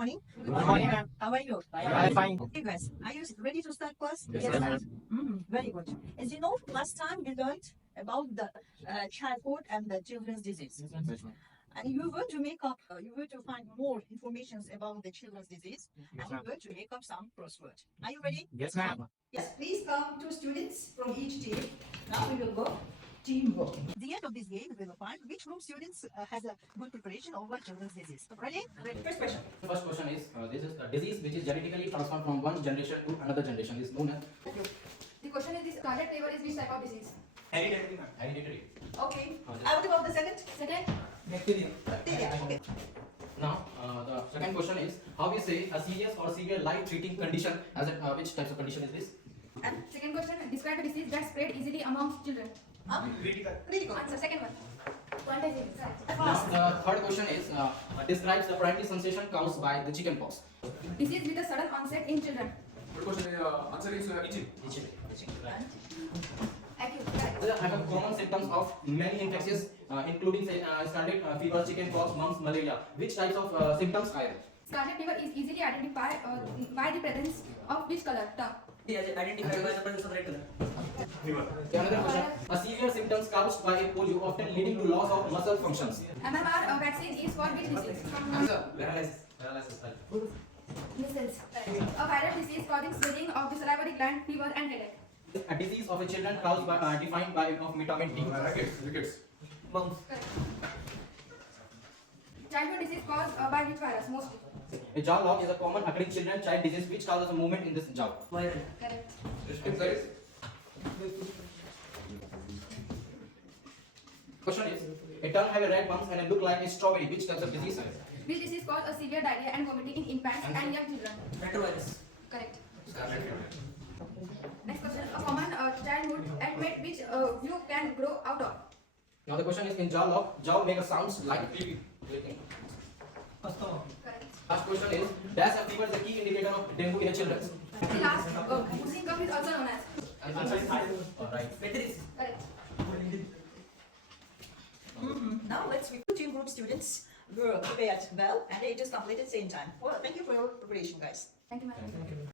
morning. Good morning, ma'am. How are you? I am fine. Okay, guys. Are you ready to start class? Yes, ma'am. Very good. As you know, last time we learned about the childhood and the children's disease. And you were to make up, you were to find more information about the children's disease, and you were to make up some crosswords. Are you ready? Yes, ma'am. Yes. Please come two students from each team. Now we will go teamwork. At the end of this game, we will find which group students has a good preparation over children's disease. Ready? First question. First question is this is a disease which is genetically transferred from one generation to another generation. This is known as The question is this scarlet fever is which type of disease? hereditary. Okay. What about the second? Second, Bacteria. Okay. Now the second question is how we say a serious or severe life-threatening condition as a, which types of condition is this? And second question, describe a disease that spread easily amongst children. critical. Answer second one. Contagion. Now the third question is describes the primary sensation caused by the chicken pox. Disease with a sudden onset in children. Third question is answer is itching. Acute. Correct. There are common symptoms of many infections, including say, standard fever, chicken pox, mumps, malaria. Which types of symptoms are? Scarlet fever is easily identified by the presence of which color? Term. Identified by the presence of red color. Another question: a severe symptoms caused by polio, often leading to loss of muscle functions. MMR vaccine is for which disease? Answer: Paralysis. Measles. A viral disease causing swelling of the salivary gland, fever and headache. a disease of a children caused by defined by of vitamin D. Rickets. Mumps. Correct. Childhood disease caused by which virus mostly? A jaw lock is a common occurring children child disease which causes a movement in this jaw. Viral. Correct. Question is: a tongue have a red bumps and a look like a strawberry. Which type of disease? Which disease cause a severe diarrhea and vomiting in infants and young children? Retrovirus. Correct. Next question. A common childhood admit which you can grow out of? Now the question is: in jaw lock, jaw make a sounds like clicking. Asthma. Correct. Last question is: dash a fever is a key indicator of dengue in a children. The last, whoosing cough is also known as? Answer is right. Metrics. Correct. Now let's review team group students were prepared well and they just completed same time. Well, thank you for your preparation, guys. Thank you, ma'am.